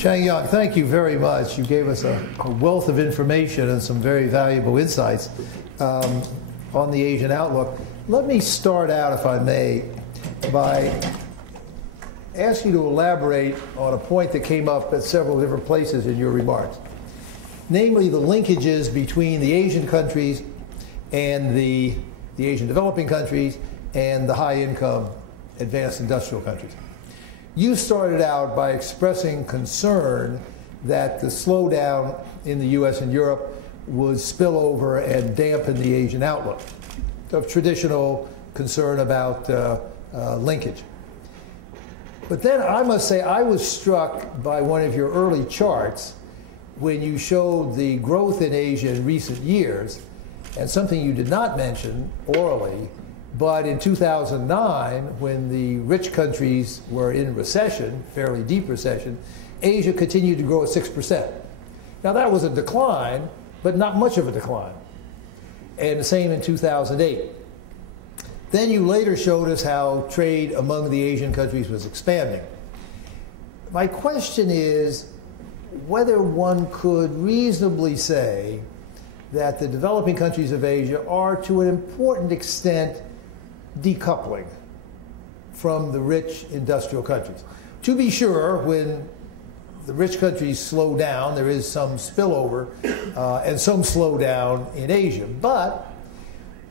Changyong, thank you very much. You gave us a wealth of information and some very valuable insights on the Asian outlook. Let me start out, if I may, by asking you to elaborate on a point that came up at several different places in your remarks, namely the linkages between the Asian countries and the Asian developing countries and the high-income advanced industrial countries. You started out by expressing concern that the slowdown in the US and Europe would spill over and dampen the Asian outlook, of traditional concern about linkage. But then I must say I was struck by one of your early charts when you showed the growth in Asia in recent years, and something you did not mention orally, but in 2009, when the rich countries were in recession, fairly deep recession, Asia continued to grow at 6%. Now that was a decline, but not much of a decline. And the same in 2008. Then you later showed us how trade among the Asian countries was expanding. My question is whether one could reasonably say that the developing countries of Asia are to an important extent decoupling from the rich industrial countries. To be sure, when the rich countries slow down, there is some spillover and some slowdown in Asia. But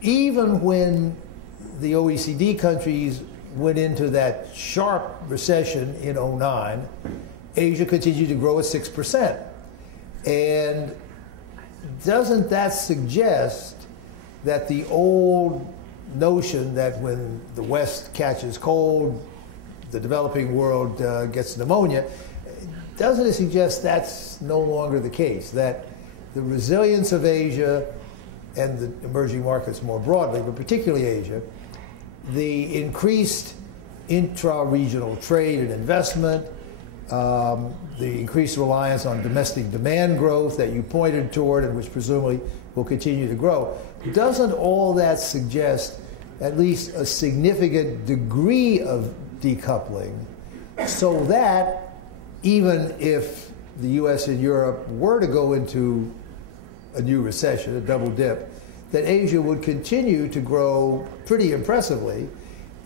even when the OECD countries went into that sharp recession in 2009, Asia continued to grow at 6%. And doesn't that suggest that the old notion that when the West catches cold, the developing world gets pneumonia, doesn't it suggest that's no longer the case, that the resilience of Asia and the emerging markets more broadly, but particularly Asia, the increased intra-regional trade and investment, the increased reliance on domestic demand growth that you pointed toward and which presumably will continue to grow, doesn't all that suggest at least a significant degree of decoupling so that even if the US and Europe were to go into a new recession, a double dip, that Asia would continue to grow pretty impressively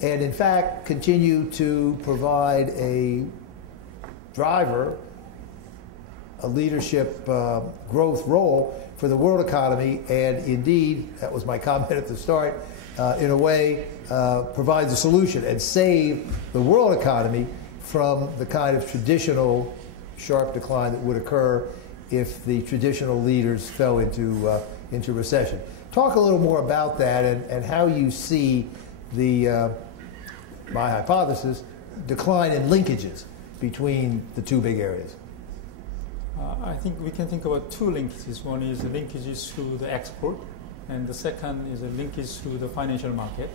and in fact continue to provide a driver, a leadership growth role for the world economy, and indeed, that was my comment at the start, in a way provide the solution and save the world economy from the kind of traditional sharp decline that would occur if the traditional leaders fell into recession. Talk a little more about that and how you see the, my hypothesis, decline in linkages between the two big areas. I think we can think about two linkages. One is the linkages through the export, and the second is a linkage through the financial market.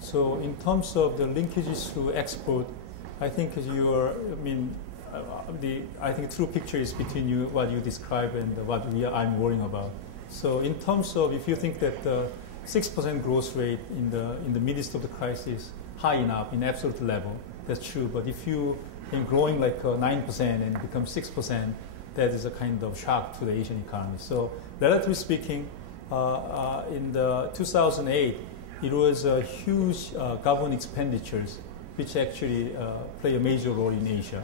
So in terms of the linkages through export, I think I think true picture is between you, what you describe and what I'm worrying about. So in terms of, if you think that the 6% growth rate in the midst of the crisis high enough in absolute level, that's true. But if you growing like 9% and become 6%, that is a kind of shock to the Asian economy. So relatively speaking, in the 2008, it was a huge government expenditures which actually play a major role in Asia.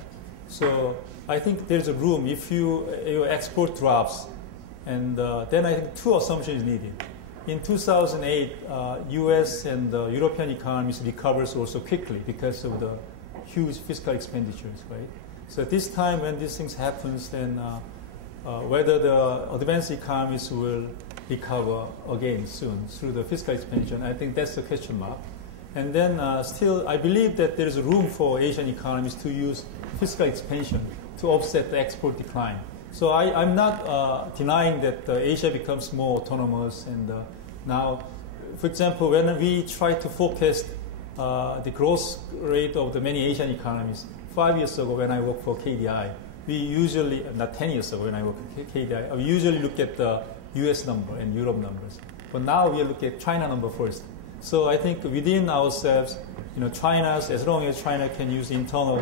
So I think there's a room if your export drops, and then I think two assumptions needed. In 2008, US and the European economies recovers also quickly because of the huge fiscal expenditures, right? So at this time when these things happens, then whether the advanced economies will recover again soon through the fiscal expansion, I think that's the question mark. And then still, I believe that there is room for Asian economies to use fiscal expansion to offset the export decline. So I'm not denying that Asia becomes more autonomous. And now, for example, when we try to forecast the growth rate of the many Asian economies, 5 years ago when I worked for KDI, we usually, not 10 years ago when I worked at KDI, we usually look at the US number and Europe numbers. But now we look at China number first. So I think within ourselves, as long as China can use internal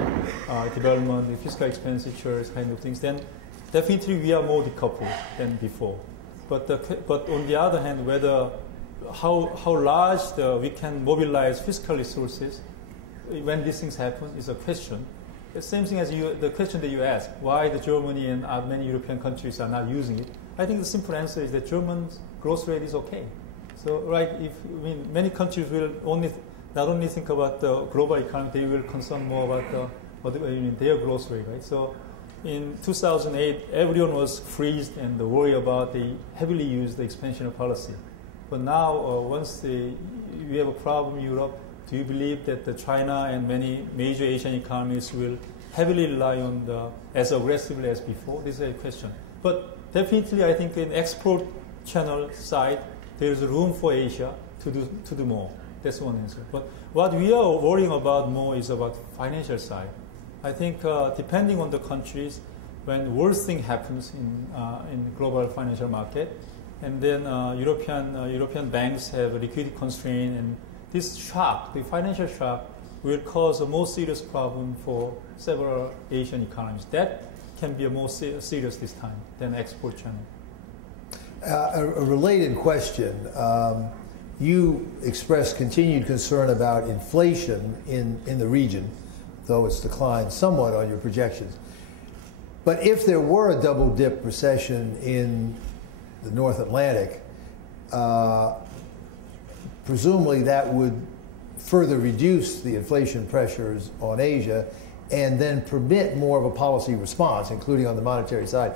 development, the fiscal expenditures, kind of things, then definitely we are more decoupled than before. But on the other hand, how large we can mobilize fiscal resources when these things happen is a question. The same thing as the question that you asked, why the Germany and many European countries are not using it. I think the simple answer is that German's growth rate is okay. So, many countries will not only think about the global economy, they will concern more about their growth rate, right? So, in 2008, everyone was freezed and worried about the heavily used expansionary policy. But now, once we have a problem in Europe, do you believe that China and many major Asian economies will heavily rely on as aggressively as before? This is a question. But definitely, I think in export channel side, there is room for Asia to do more. That's one answer. But what we are worrying about more is about financial side. I think depending on the countries, when worst thing happens in global financial market, and then European banks have a liquidity constraint, and this shock, the financial shock, will cause a more serious problem for several Asian economies. That can be a more serious this time than export channel. A related question. You expressed continued concern about inflation in the region, though it's declined somewhat on your projections. But if there were a double-dip recession in the North Atlantic, presumably that would further reduce the inflation pressures on Asia and then permit more of a policy response, including on the monetary side.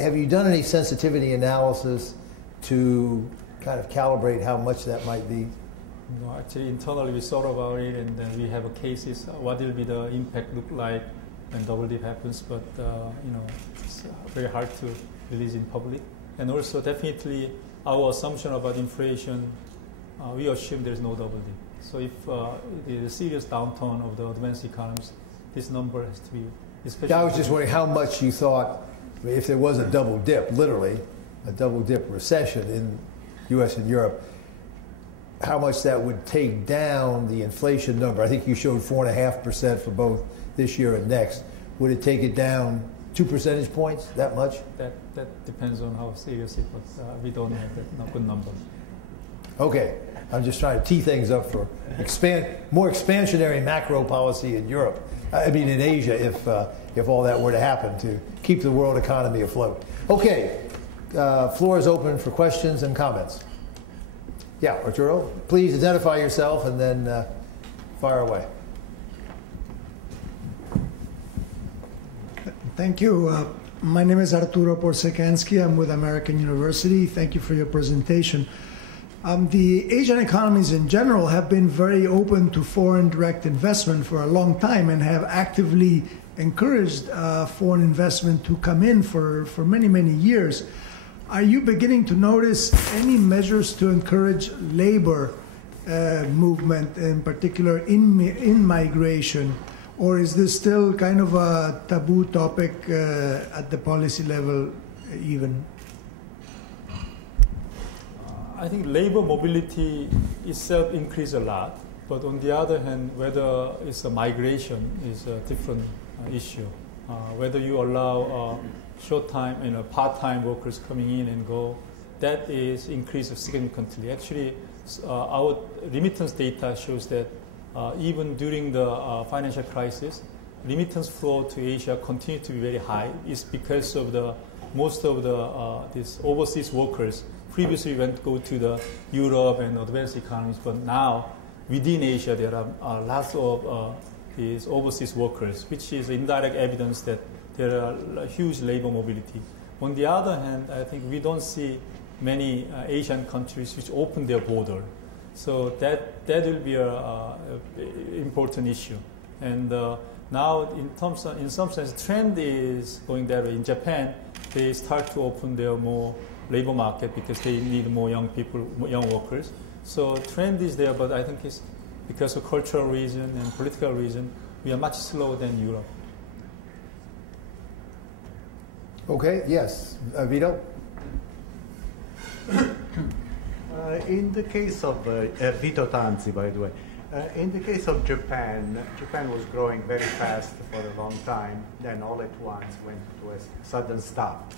Have you done any sensitivity analysis to kind of calibrate how much that might be? No, actually, internally we thought about it, and then we have a cases. What will be the impact look like when double dip happens? But it's very hard to release in public. And also, definitely, our assumption about inflation, we assume there is no double dip. So if there is a serious downturn of the advanced economies, this number has to be. I was just wondering how much you thought, if there was a double dip, literally, a double dip recession in U.S. and Europe, how much that would take down the inflation number. I think you showed 4.5% for both this year and next. Would it take it down 2 percentage points, that much? That depends on how serious it was. We don't have that good number. Okay. I'm just trying to tee things up for more expansionary macro policy in Europe. In Asia, if all that were to happen to keep the world economy afloat. Okay. Floor is open for questions and comments. Yeah, Arturo, please identify yourself and then fire away. Thank you. My name is Arturo Porsekansky. I'm with American University. Thank you for your presentation. The Asian economies in general have been very open to foreign direct investment for a long time and have actively encouraged foreign investment to come in for many, many years. Are you beginning to notice any measures to encourage labor movement, in particular in migration? Or is this still kind of a taboo topic at the policy level even? I think labor mobility itself increased a lot, but on the other hand, whether it's a migration is a different issue. Whether you allow short-time, part-time workers coming in and go, that is increased significantly. Actually, our remittance data shows that even during the financial crisis, remittance flow to Asia continued to be very high. It's because of most of these overseas workers previously go to the Europe and advanced economies, but now within Asia there are lots of these overseas workers, which is indirect evidence that there are huge labor mobility. On the other hand, I think we don't see many Asian countries which open their border, so that will be an important issue. And now, in some sense, trend is going that way. In Japan, they start to open their more labor market because they need more young people, young workers. So trend is there, but I think it's because of cultural reason and political reason, we are much slower than Europe. Okay, yes. Vito? In the case of Vito Tanzi, by the way, in the case of Japan, Japan was growing very fast for a long time, then all at once went to a sudden stop.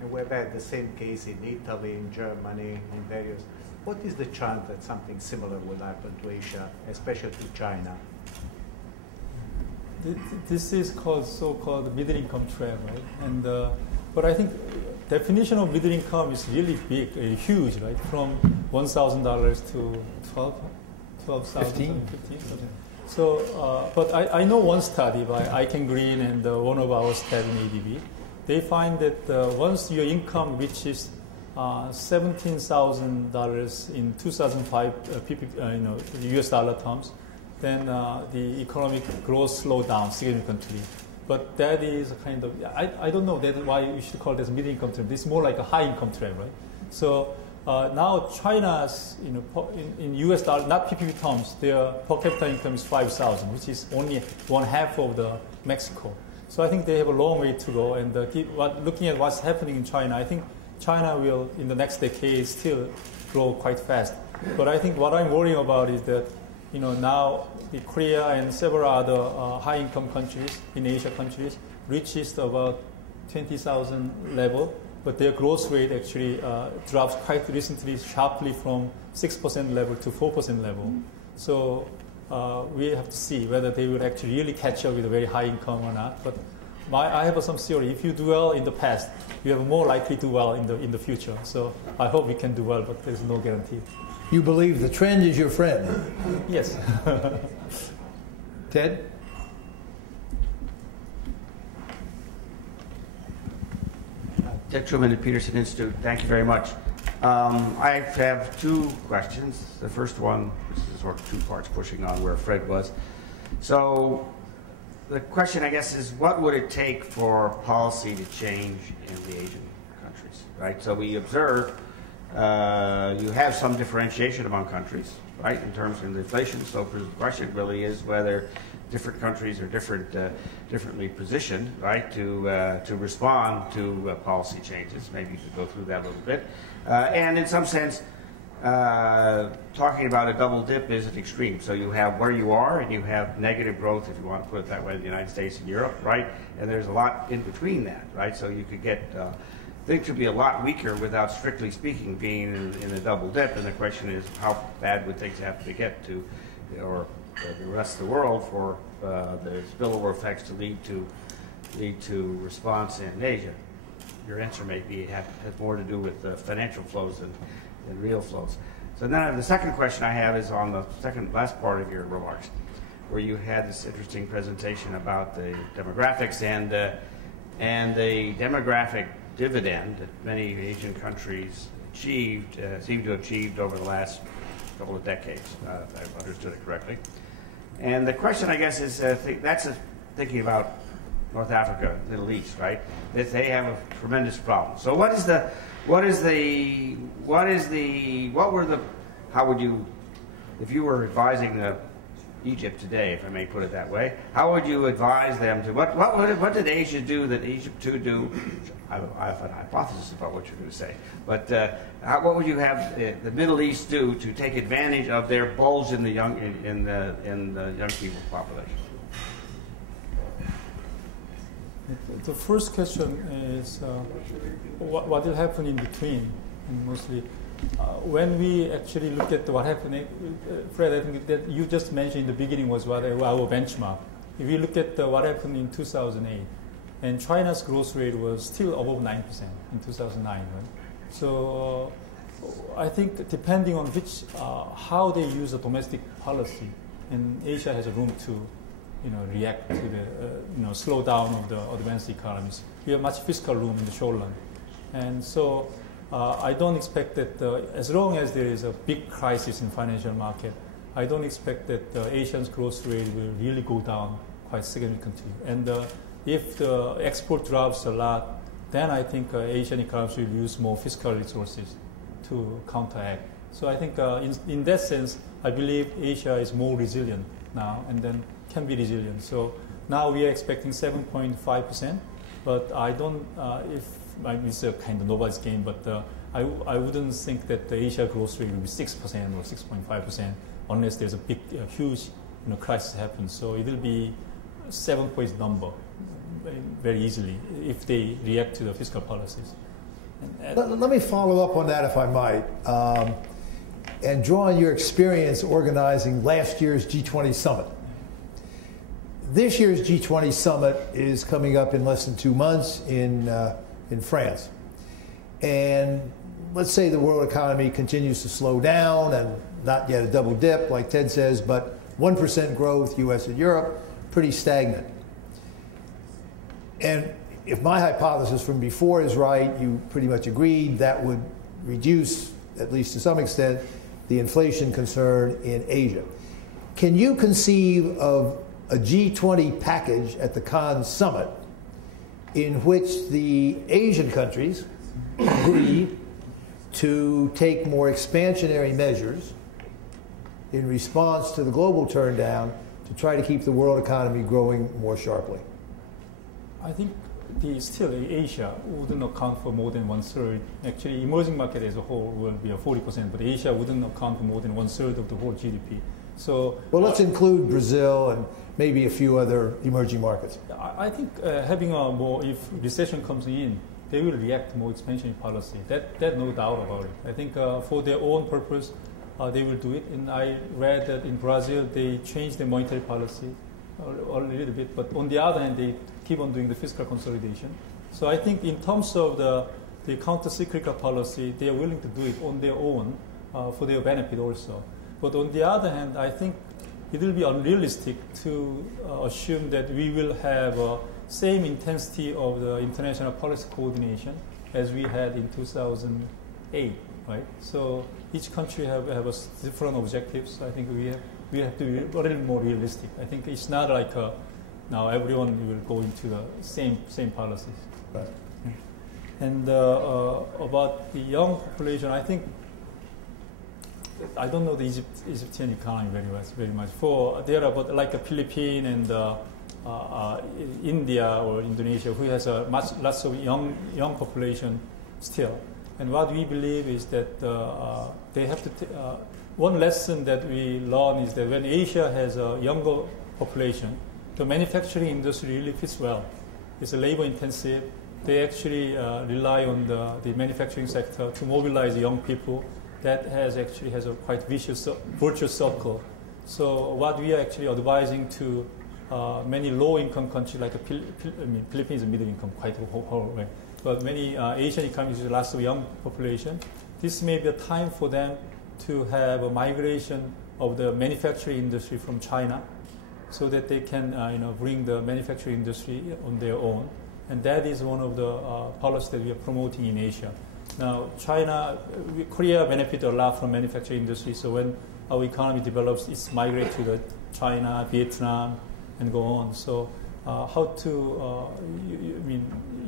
And we've had the same case in Italy, in Germany, in various. What is the chance that something similar will happen to Asia, especially to China? This is called so-called middle income trap, right? And but I think definition of middle income is really big, huge, right? From $1,000 to 12,000, 15. So, but I know one study by Aiken Green and one of our staff in ADB. They find that once your income reaches $17,000 in 2005 US dollar terms, then the economic growth slowed down significantly. But that is a kind of, I don't know that why we should call this middle income trap. This is more like a high income trap, right? So now China's, in US dollar, not PPP terms, their per capita income is 5,000, which is only one half of the Mexico. So I think they have a long way to go. And looking at what's happening in China, I think China will, in the next decade, still grow quite fast. But I think what I'm worrying about is that, now the Korea and several other high-income countries in Asia countries reaches about 20,000 level, but their growth rate actually drops quite recently sharply from 6% level to 4% level. So we have to see whether they will actually really catch up with a very high income or not. But I have some theory. If you do well in the past, you have more likely to do well in the future. So I hope we can do well, but there's no guarantee. You believe the trend is your friend? Yes. Ted? Ted Truman at Peterson Institute. Thank you very much. I have two questions. The first one, this is sort of two parts pushing on where Fred was. So the question, I guess, is what would it take for policy to change in the Asian countries, right? So we observe you have some differentiation among countries, right, in terms of inflation. So the question really is whether different countries are differently positioned, right, to respond to policy changes. Maybe you could go through that a little bit. And in some sense, talking about a double dip is an extreme. So you have where you are, and you have negative growth, if you want to put it that way, in the United States and Europe, right? And there's a lot in between that, right? So you could get things could be a lot weaker without, strictly speaking, being in a double dip. And the question is, how bad would things have to get to, or the rest of the world, for the spillover effects to lead to response in Asia? Your answer may be has more to do with financial flows than real flows. So then the second question I have is on the last part of your remarks, where you had this interesting presentation about the demographics and the demographic dividend that many Asian countries seem to have achieved over the last couple of decades, if I've understood it correctly. And the question, I guess, is thinking about North Africa, Middle East, right? That they have a tremendous problem. So how would you, if you were advising Egypt today, if I may put it that way, how would you advise them to, what did Asia do that Egypt to do? I have a hypothesis about what you're going to say, but what would you have the Middle East do to take advantage of their bulge in the young people population? The first question is what will happen in between, and mostly when we actually look at what happened. Fred, I think that you just mentioned in the beginning was what our benchmark. If you look at what happened in 2008, and China's growth rate was still above 9% in 2009, right? So I think depending on how they use a domestic policy, and Asia has a room to react to the slowdown of the advanced economies. We have much fiscal room in the short run, and so I don't expect that as long as there is a big crisis in financial market, I don't expect that Asia's growth rate will really go down quite significantly. And if the export drops a lot, then I think Asian economies will use more fiscal resources to counteract. So I think in that sense, I believe Asia is more resilient now, and then can be resilient. So now we are expecting 7.5%, but I don't, it's a kind of nobody's game, but I wouldn't think that the Asia growth rate will be 6% or 6.5% unless there's a big, huge crisis happens. So it will be a 7-point number very easily if they react to the fiscal policies. Let me follow up on that, if I might, and draw on your experience organizing last year's G20 summit. This year's G20 summit is coming up in less than 2 months in France. And let's say the world economy continues to slow down and not yet a double dip, like Ted says, but 1% growth, US and Europe, pretty stagnant. And if my hypothesis from before is right, you pretty much agreed that would reduce, at least to some extent, the inflation concern in Asia. Can you conceive of a G20 package at the Cannes summit in which the Asian countries agree to take more expansionary measures in response to the global turndown to try to keep the world economy growing more sharply? I think still Asia wouldn't account for more than 1/3. Actually, emerging market as a whole will be a 40%, but Asia wouldn't account for more than 1/3 of the whole GDP. So, well, let's include Brazil and maybe a few other emerging markets. I think having a more, if recession comes in, they will react to more expansionary policy. That no doubt about it. I think for their own purpose, they will do it. And I read that in Brazil, they changed their monetary policy a little bit, but on the other hand, they keep on doing the fiscal consolidation. So I think in terms of the counter-cyclical policy, they are willing to do it on their own for their benefit also. But on the other hand, I think it will be unrealistic to assume that we will have same intensity of the international policy coordination as we had in 2008, right? So each country have different objectives. I think we have to be a little more realistic. I think it's not like now everyone will go into the same policies. Right. And about the young population, I think I don't know the Egyptian economy very much. There are about like a Philippines and India or Indonesia who has lots of young population still. And what we believe is that they have to. One lesson that we learn is that when Asia has a younger population, the manufacturing industry really fits well. It's labor intensive. They actually rely on the manufacturing sector to mobilize young people. That has a quite virtuous circle. So what we are actually advising to many low-income countries like Philippines is middle income, quite whole, right? But many Asian economies with lots of young population. This may be a time for them to have a migration of the manufacturing industry from China, so that they can bring the manufacturing industry on their own. And that is one of the policies that we are promoting in Asia. Now, Korea benefit a lot from manufacturing industry. So when our economy develops, it's migrate to China, Vietnam, and go on. So how to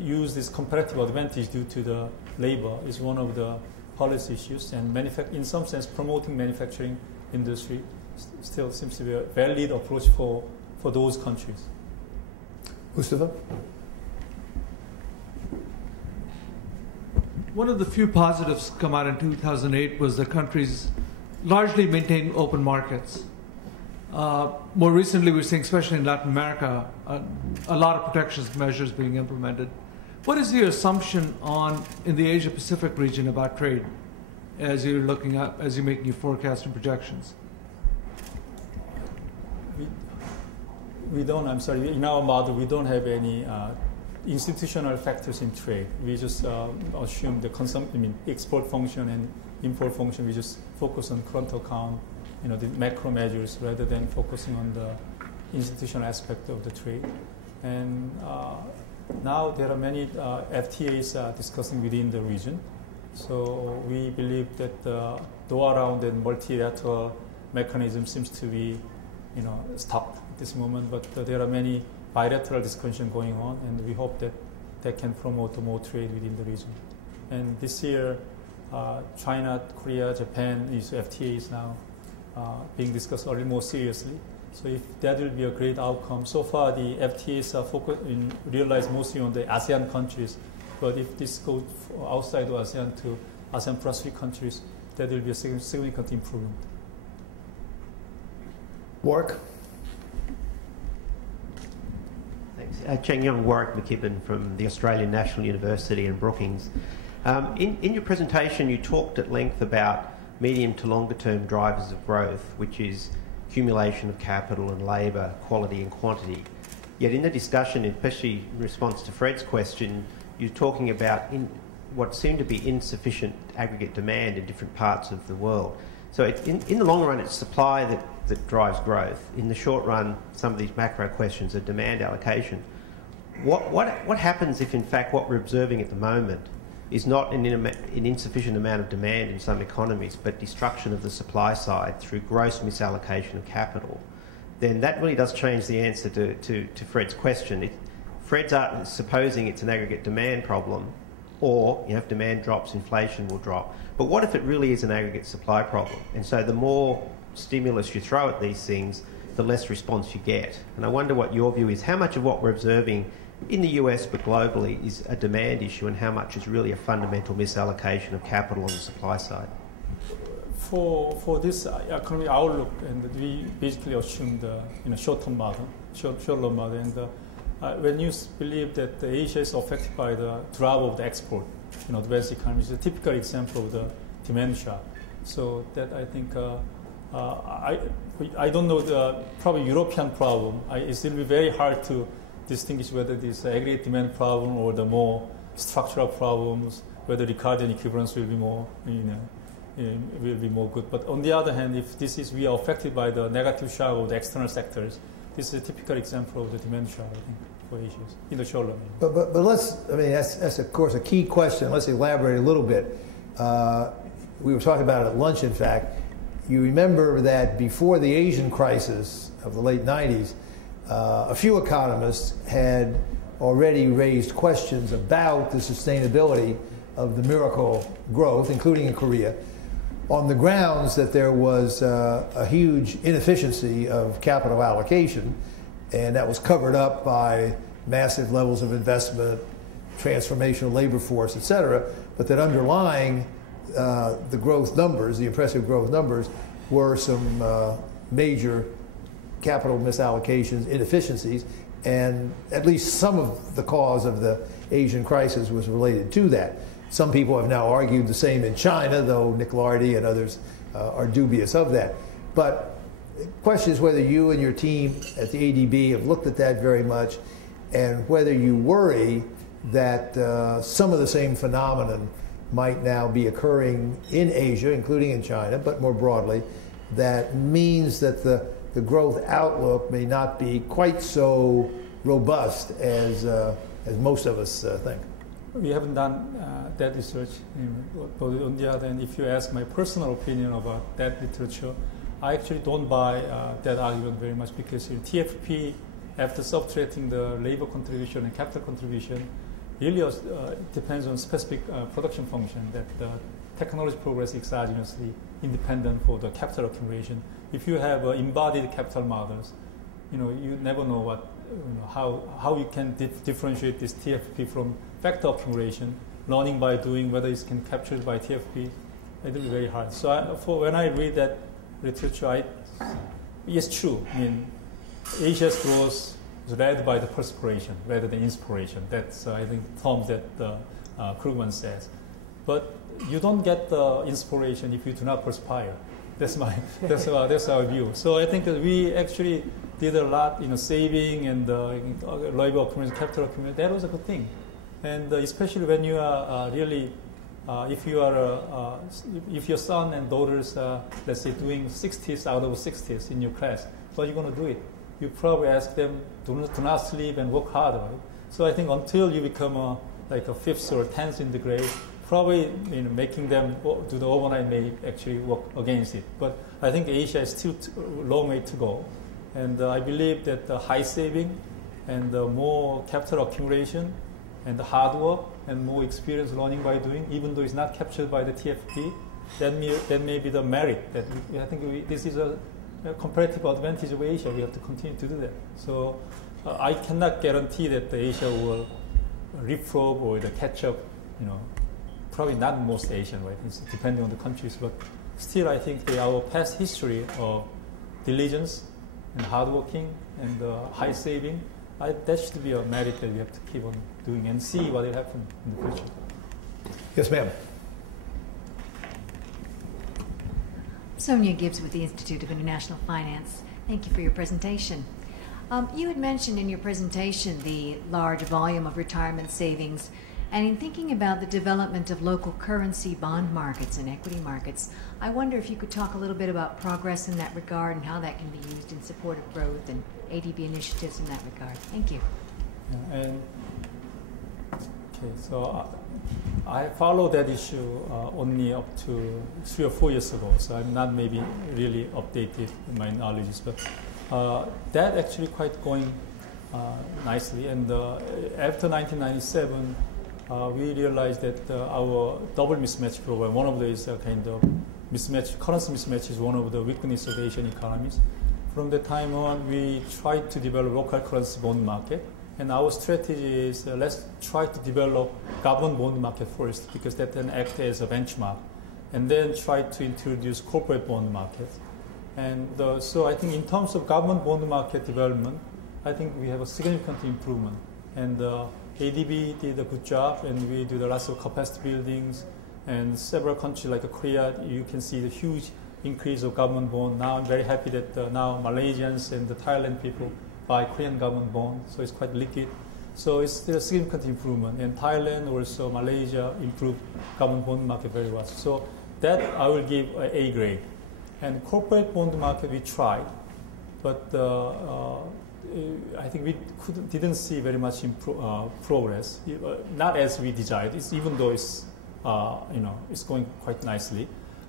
use this comparative advantage due to the labor is one of the policy issues. And in some sense, promoting manufacturing industry still seems to be a valid approach for those countries. Mustafa? One of the few positives come out in 2008 was the countries largely maintaining open markets. More recently, we're seeing, especially in Latin America, a lot of protectionist measures being implemented. What is your assumption in the Asia-Pacific region about trade as you're making your forecasts and projections? In our model, we don't have any institutional factors in trade. We just assume the export function and import function. We just focus on current account, the macro measures rather than focusing on the institutional aspect of the trade. And now there are many FTAs discussing within the region. So we believe that the Doha round and multilateral mechanism seems to be, stopped at this moment. But there are many bilateral discussion going on, and we hope that can promote more trade within the region. And this year, China, Korea, Japan is FTAs now being discussed a little more seriously. So if that will be a great outcome. So far, the FTAs are realized mostly on the ASEAN countries. But if this goes outside of ASEAN to ASEAN plus 3 countries, that will be a significant improvement. Warwick? Thanks. Changyong Rhee from the Australian National University in Brookings. In your presentation, you talked at length about medium to longer term drivers of growth, which is accumulation of capital and labour, quality and quantity. Yet in the discussion, especially in response to Fred's question, you're talking about what seemed to be insufficient aggregate demand in different parts of the world. So in the long run, it's supply that drives growth. In the short run, some of these macro questions are demand allocation. What happens if, in fact, what we're observing at the moment is not an insufficient amount of demand in some economies, but destruction of the supply side through gross misallocation of capital? Then that really does change the answer to Fred's question. Fred's supposing it's an aggregate demand problem, or if demand drops, inflation will drop. But what if it really is an aggregate supply problem? And so the more stimulus you throw at these things, the less response you get. And I wonder what your view is. How much of what we're observing in the US but globally is a demand issue, and how much is really a fundamental misallocation of capital on the supply side? For this economic outlook, and we basically assume the short-term model, short-term model, and when you believe that Asia is affected by the drop of the export, advanced economies, is a typical example of the demand shock. So that I think I don't know the probably European problem. It will be very hard to distinguish whether this aggregate demand problem or the more structural problems, whether Ricardian equivalence will be more, will be more good. But on the other hand, if we are affected by the negative shock of the external sectors, this is a typical example of the demand shock, I think, for Asia in the short run. But let's, that's of course a key question. Let's elaborate a little bit. We were talking about it at lunch, in fact. You remember that before the Asian crisis of the late 90s, a few economists had already raised questions about the sustainability of the miracle growth, including in Korea, on the grounds that there was a huge inefficiency of capital allocation, and that was covered up by massive levels of investment, transformational labor force, et cetera, but that underlying the growth numbers, the impressive growth numbers, were some major capital misallocations, inefficiencies, and at least some of the cause of the Asian crisis was related to that. Some people have now argued the same in China, though Nick Lardy and others are dubious of that. But the question is whether you and your team at the ADB have looked at that very much, and whether you worry that some of the same phenomenon might now be occurring in Asia, including in China, but more broadly, that means that the growth outlook may not be quite so robust as most of us think. We haven't done that research. But on the other hand, if you ask my personal opinion about that literature, I actually don't buy that argument very much, because TFP, after subtracting the labor contribution and capital contribution, really depends on specific production function, that the technology progress exogenously independent for the capital accumulation. If you have embodied capital models, you never know how you can differentiate this TFP from factor accumulation, learning by doing, whether it can captured by TFP. It will be very hard. So when I read that literature, it's true. Asia's growth is led by the perspiration rather than inspiration. That's, I think, terms that Krugman says. But you don't get the inspiration if you do not perspire. That's our view. So I think that we actually did a lot, saving and labor accumulation, capital accumulation. That was a good thing, and especially when you are really, if your son and daughters are, let's say, doing 60s out of 60s in your class, so you're going to do it. You probably ask them to not sleep and work hard, right? So I think until you become like a 5th or 10th in the grade, probably making them do the overnight may actually work against it. But I think Asia is still a long way to go. And I believe that the high saving and the more capital accumulation and the hard work and more experience learning by doing, even though it's not captured by the TFP, that may be the merit. I think this is a comparative advantage of Asia. We have to continue to do that. So I cannot guarantee that Asia will leapfrog or catch up, probably not most Asian, right? It's depending on the countries, but still I think our past history of diligence and hardworking and high saving, that should be a merit that we have to keep on doing and see what will happen in the future. Yes, ma'am. Sonia Gibbs with the Institute of International Finance. Thank you for your presentation. You had mentioned in your presentation the large volume of retirement savings, and in thinking about the development of local currency bond markets and equity markets, I wonder if you could talk a little bit about progress in that regard and how that can be used in support of growth and ADB initiatives in that regard. Thank you. Okay, so I followed that issue only up to 3 or 4 years ago, so I'm not maybe really updated in my knowledge, but that actually quite going nicely. And after 1997, we realized that our double mismatch program, one of those kind of mismatch, currency mismatch is one of the weaknesses of the Asian economies. From that time on, we tried to develop local currency bond market. And our strategy is let's try to develop government bond market first, because that can act as a benchmark, and then try to introduce corporate bond market. And so I think in terms of government bond market development, I think we have a significant improvement. And ADB did a good job, and we did lots of capacity buildings. And several countries like Korea, you can see the huge increase of government bond. Now I'm very happy that now Malaysians and the Thailand people buy Korean government bond, so it's quite liquid. So it's still a significant improvement. And Thailand, also Malaysia, improved government bond market very well. So that I will give an A grade. And corporate bond market, we tried, but I think we didn't see very much progress, not as we desired. Even though it's it's going quite nicely.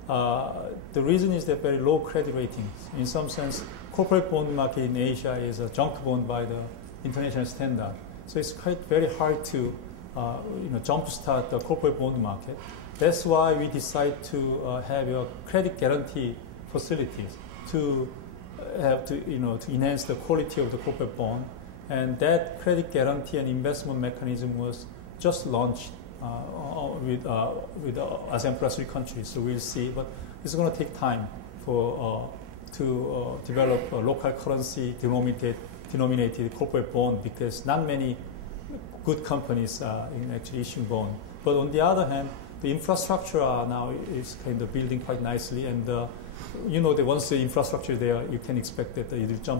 The reason is that very low credit ratings. In some sense, corporate bond market in Asia is a junk bond by the international standard. So it's quite very hard to jumpstart the corporate bond market. That's why we decided to have a credit guarantee facilities to have to enhance the quality of the corporate bond. And that credit guarantee and investment mechanism was just launched with ASEAN plus 3 countries. So we'll see, but it's going to take time for to develop a local currency denominated corporate bond, because not many good companies are actually issuing bond. But on the other hand, the infrastructure now is kind of building quite nicely, and that once the infrastructure is there, you can expect that it will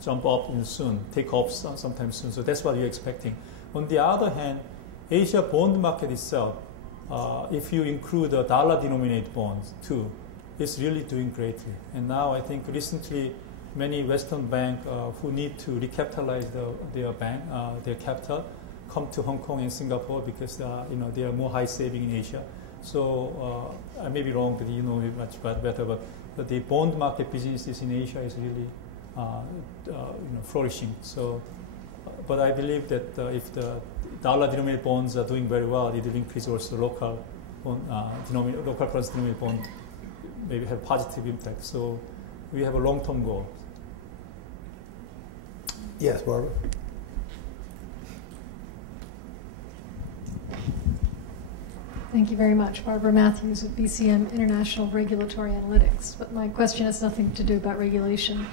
jump up soon, take off sometime soon. So that's what we're expecting. On the other hand, Asia bond market itself, if you include the dollar-denominated bonds too, is really doing greatly. And now I think recently many Western banks who need to recapitalize their capital come to Hong Kong and Singapore, because they are more high saving in Asia. So I may be wrong, but you know it much better. But the bond market businesses in Asia is really flourishing. So, but I believe that if the dollar-denominated bonds are doing very well, it will increase also local currency denominated bond, maybe have positive impact. So we have a long-term goal. Yes, Barbara. Thank you very much. Barbara Matthews with BCM International Regulatory Analytics. But my question has nothing to do about regulation.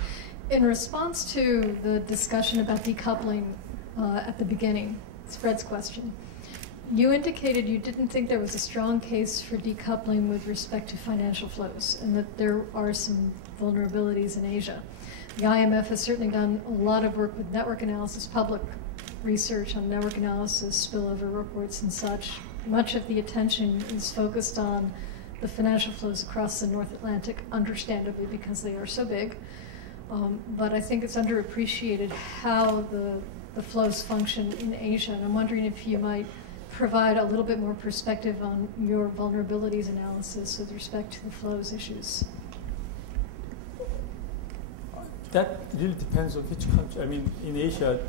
In response to the discussion about decoupling at the beginning, it's Fred's question, you indicated you didn't think there was a strong case for decoupling with respect to financial flows, and that there are some vulnerabilities in Asia. The IMF has certainly done a lot of work with network analysis, public research on network analysis, spillover reports and such. Much of the attention is focused on the financial flows across the North Atlantic, understandably, because they are so big. But I think it's underappreciated how the flows function in Asia. And I'm wondering if you might provide a little bit more perspective on your vulnerabilities analysis with respect to the flows issues. That really depends on which country. I mean, in Asia,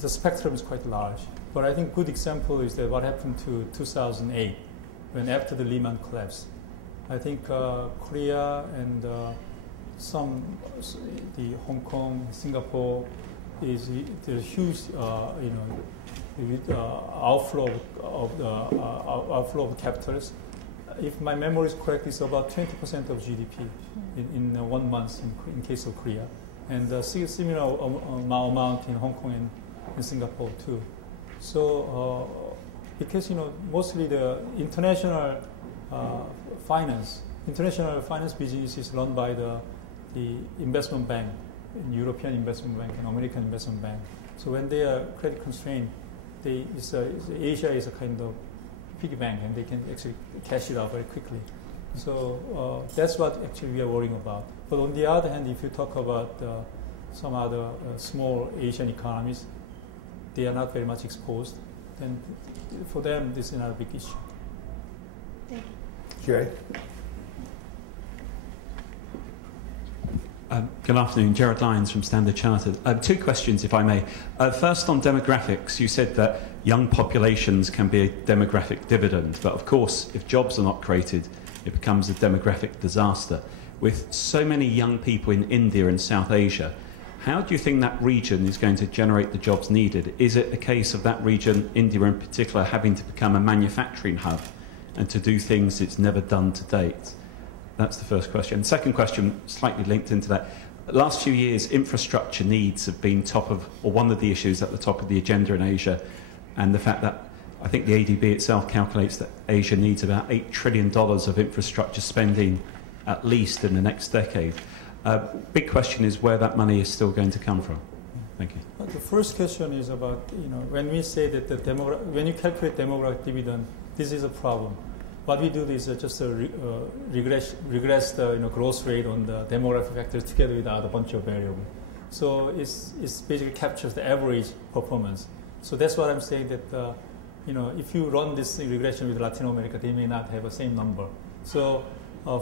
the spectrum is quite large. But I think a good example is that what happened to 2008, when after the Lehman collapse. I think Korea and the Hong Kong, Singapore, there's huge with outflow of capitals. If my memory is correct, it's about 20% of GDP in 1 month in case of Korea, and similar amount in Hong Kong and in Singapore too. So because mostly the international finance business is run by the investment bank, European investment bank and American investment bank. So when they are credit constrained, Asia is a kind of piggy bank, and they can actually cash it out very quickly. So that's what actually we are worrying about. But on the other hand, if you talk about some other small Asian economies, they are not very much exposed, and for them this is not a big issue. Thank you. Jerry? Good afternoon, Gerard Lyons from Standard Chartered. 2 questions, if I may. First, on demographics, you said that young populations can be a demographic dividend, but of course, if jobs are not created, it becomes a demographic disaster. With so many young people in India and South Asia, how do you think that region is going to generate the jobs needed? Is it a case of that region, India in particular, having to become a manufacturing hub and to do things it's never done to date? That's the first question. Second question, slightly linked into that. Last few years, infrastructure needs have been one of the issues at the top of the agenda in Asia, and the fact that I think the ADB itself calculates that Asia needs about $8 trillion of infrastructure spending at least in the next decade. Big question is where that money is still going to come from. Thank you. The first question is about, when we say that when you calculate demographic dividend, this is a problem. What we do is just regress the growth rate on the demographic factors together with other bunch of variables. So it's basically captures the average performance. So that's what I'm saying that if you run this regression with Latin America, they may not have the same number. So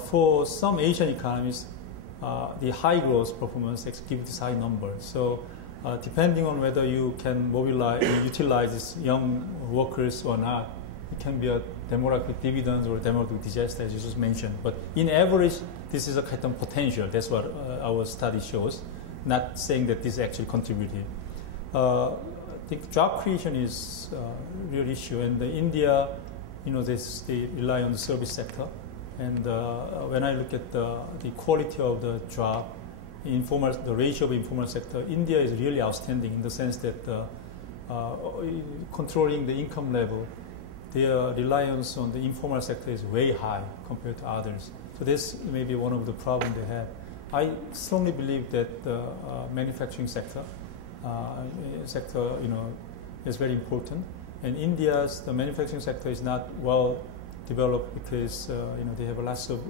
for some Asian economies, the high growth performance gives this high number. So depending on whether you can utilize these young workers or not, it can be a demographic dividends or demographic disaster, as you just mentioned. But in average, this is a kind of potential. That's what our study shows, not saying that this actually contributed. I think job creation is a real issue. And India, they rely on the service sector. And when I look at the quality of the job, the ratio of informal sector, India is really outstanding in the sense that controlling the income level, their reliance on the informal sector is way high compared to others. So this may be one of the problems they have. I strongly believe that the manufacturing sector, is very important. And the manufacturing sector is not well developed because they have lots of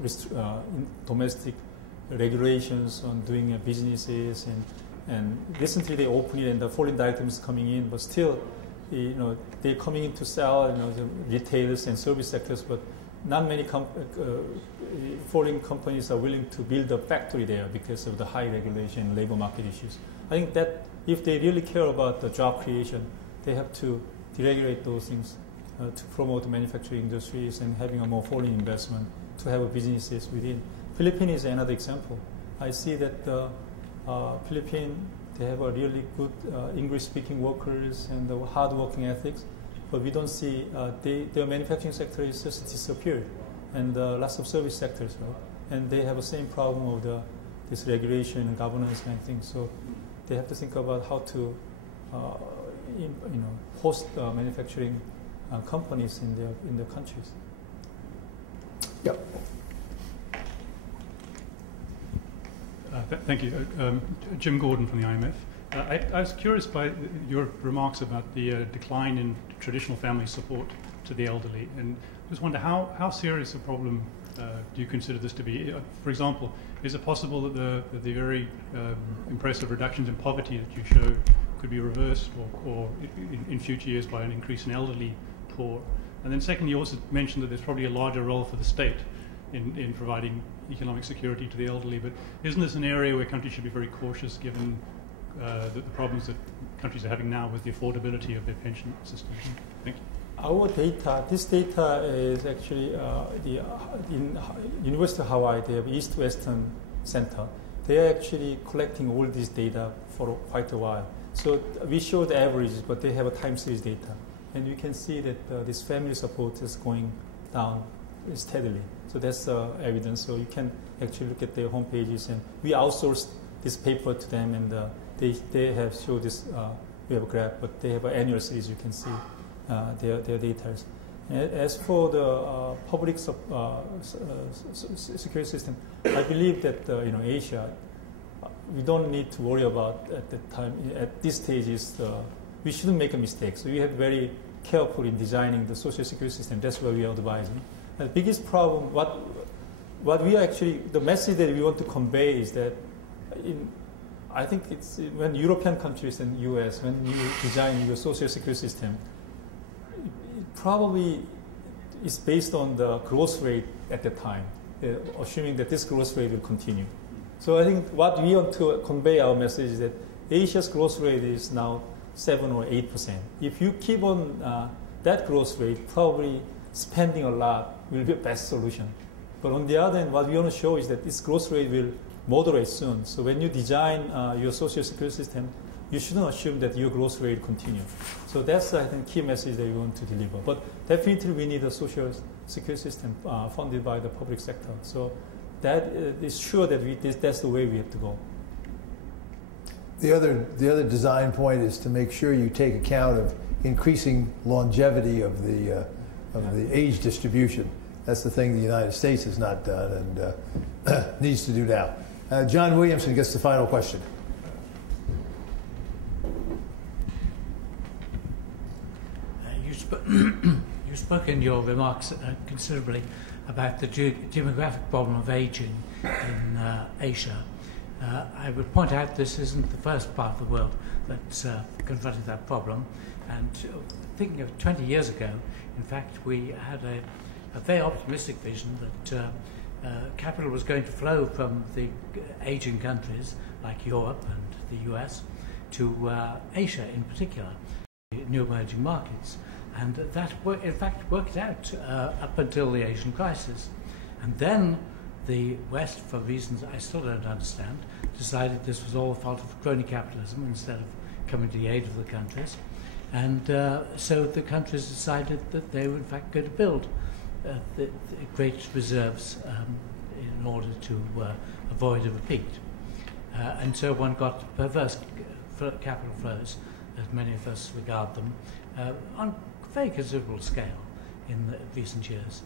domestic regulations on doing businesses, and recently they opened it and the foreign direct is coming in, but still they're coming in to sell the retailers and service sectors, but not many foreign companies are willing to build a factory there because of the high regulation and labor market issues. I think that if they really care about the job creation, they have to deregulate those things to promote manufacturing industries and having a more foreign investment to have businesses within. Philippines is another example. I see that the Philippines, they have a really good English-speaking workers and the hard-working ethics, but we don't see their manufacturing sector is just disappeared, and lots of service sectors, right? And they have the same problem of this regulation and governance kind of thing. So they have to think about how to, host manufacturing companies in their countries. Yep. Thank you. Jim Gordon from the IMF. I was curious by your remarks about the decline in traditional family support to the elderly, and just wonder how serious a problem do you consider this to be? For example, is it possible that the very impressive reductions in poverty that you show could be reversed or in future years by an increase in elderly poor? And then secondly, you also mentioned that there's probably a larger role for the state in providing economic security to the elderly, but isn't this an area where countries should be very cautious given the problems that countries are having now with the affordability of their pension system? Thank you. Our data, this data is actually in University of Hawaii, they have East-Western Center. They are actually collecting all this data for quite a while. So we showed averages, but they have a time series data. And you can see that this family support is going down steadily. So that's evidence. So you can actually look at their home pages. And we outsourced this paper to them, and they have showed this, we have a graph, but they have an annual series, you can see their data. As for the public security system, I believe that Asia, we don't need to worry about at the time. At this stage, we shouldn't make a mistake. So we have very careful in designing the social security system. That's what we are advising. And the biggest problem, what we actually, the message that we want to convey is that, I think it's when European countries and US, when you design your social security system, it probably is based on the growth rate at the time, assuming that this growth rate will continue. So I think what we want to convey our message is that Asia's growth rate is now 7 or 8%. If you keep on that growth rate, probably spending a lot will be the best solution. But on the other hand, what we want to show is that this growth rate will moderate soon. So when you design your social security system, you shouldn't assume that your growth rate will continue. So that's, I think, key message that we want to deliver. But definitely we need a social security system funded by the public sector. So that is sure that that's the way we have to go. The other design point is to make sure you take account of increasing longevity of the age distribution. That's the thing the United States has not done and needs to do now. John Williamson gets the final question. You spoke in your remarks considerably about the demographic problem of aging in Asia. I would point out this isn't the first part of the world that's confronted that problem. And thinking of 20 years ago, in fact, we had a very optimistic vision that capital was going to flow from the aging countries like Europe and the US to Asia in particular, new emerging markets. And that, in fact, worked out up until the Asian crisis. And then the West, for reasons I still don't understand, decided this was all the fault of crony capitalism instead of coming to the aid of the countries. And so the countries decided that they were, in fact, going to build the great reserves in order to avoid a repeat. And so one got perverse capital flows, as many of us regard them, on very considerable scale in the recent years.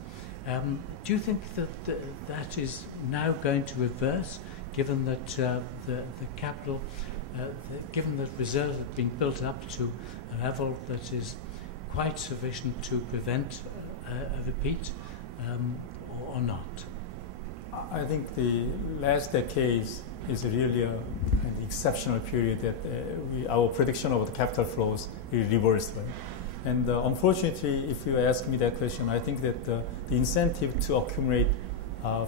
Do you think that that is now going to reverse, given that the capital, given that reserves have been built up to a level that is quite sufficient to prevent a repeat, or not? I think the last decade is really an exceptional period that our prediction of the capital flows is reversed. Right? And unfortunately, if you ask me that question, I think that the incentive to accumulate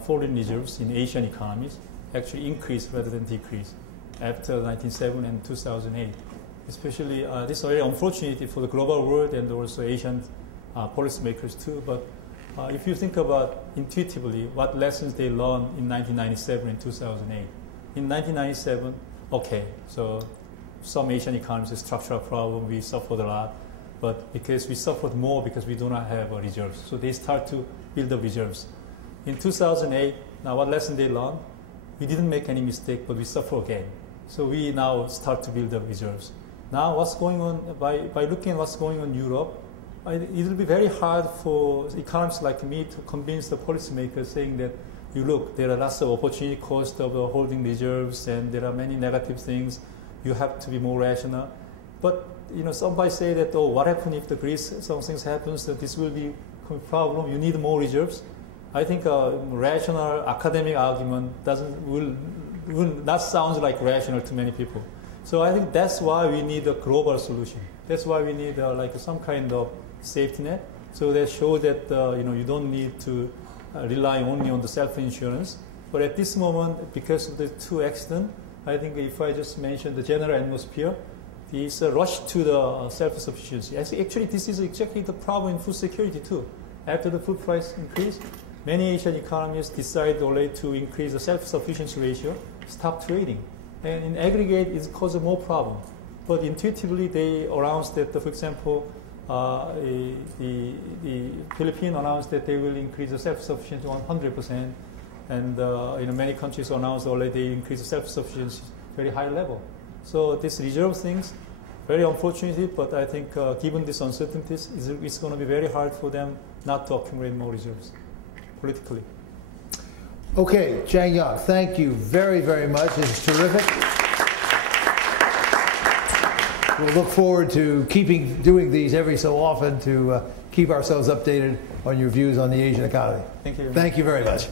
foreign reserves in Asian economies actually increased rather than decreased after 1997 and 2008. Especially, this is very unfortunate for the global world and also Asian policymakers too. But if you think about intuitively what lessons they learned in 1997 and 2008. In 1997, okay, so some Asian economies have structural problem, we suffered a lot. But because we suffered more because we do not have reserves. So they start to build up reserves. In 2008, now what lesson they learned? We didn't make any mistake, but we suffer again. So we now start to build up reserves. Now what's going on, by looking at what's going on in Europe, it will be very hard for economists like me to convince the policymakers saying that, you look, there are lots of opportunity cost of holding reserves and there are many negative things. You have to be more rational. But somebody say that, oh, what happens if the Greece, some things happens, that this will be a problem, you need more reserves. I think a rational academic argument will not sound like rational to many people. So I think that's why we need a global solution. That's why we need like some kind of safety net. So they show that you don't need to rely only on the self-insurance. But at this moment, because of the two accidents, I think if I just mention the general atmosphere, is a rush to the self-sufficiency. Actually, this is exactly the problem in food security too. After the food price increase, many Asian economies decide already to increase the self-sufficiency ratio, stop trading. And in aggregate, it causes more problems. but intuitively they announced that, for example, the Philippines announced that they will increase the self-sufficiency to 100%, and many countries announced already they increase the self-sufficiency to very high level. So this reserve things, very unfortunately, but I think given these uncertainties, it's going to be very hard for them not to accumulate more reserves politically. Okay, Changyong, thank you very, very much. This is terrific. We'll look forward to doing these every so often to keep ourselves updated on your views on the Asian economy. Thank you. Thank you very much.